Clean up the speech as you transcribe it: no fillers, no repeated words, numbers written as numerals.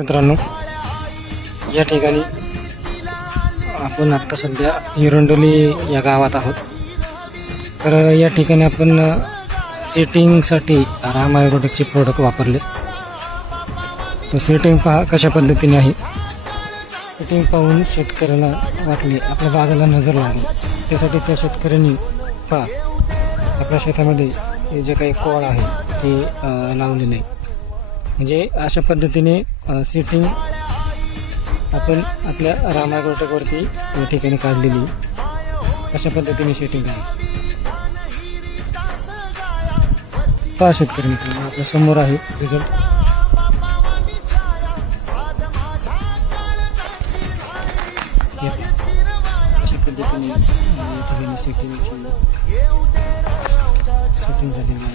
मित्रांनो, या ठिकाणी आपण आता सध्या हिरंडोली या गावात आहोत. तर या ठिकाणी आपण सेटिंगसाठी राम ॲग्रोटेकचे प्रोडक्ट वापरले. तर सेटिंग पहा कशा पद्धतीने आहे. सेटिंग पाहून शेतकऱ्याला वाटले आपल्या बागाला नजर लागेल, त्यासाठी त्या शेतकऱ्यांनी पहा आपल्या शेतामध्ये जे काही कोळ आहे ते लावले नाही. म्हणजे अशा पद्धतीने सेटिंग आपण आपल्या राम ॲग्रोटेकवरती या ठिकाणी काढलेली. अशा पद्धतीने सेटिंग आहे. पहा शेतकरी मित्रांनो, आपल्या समोर आहे रिझल्ट. अशा पद्धतीने या ठिकाणी सेटिंग झालेली आहे.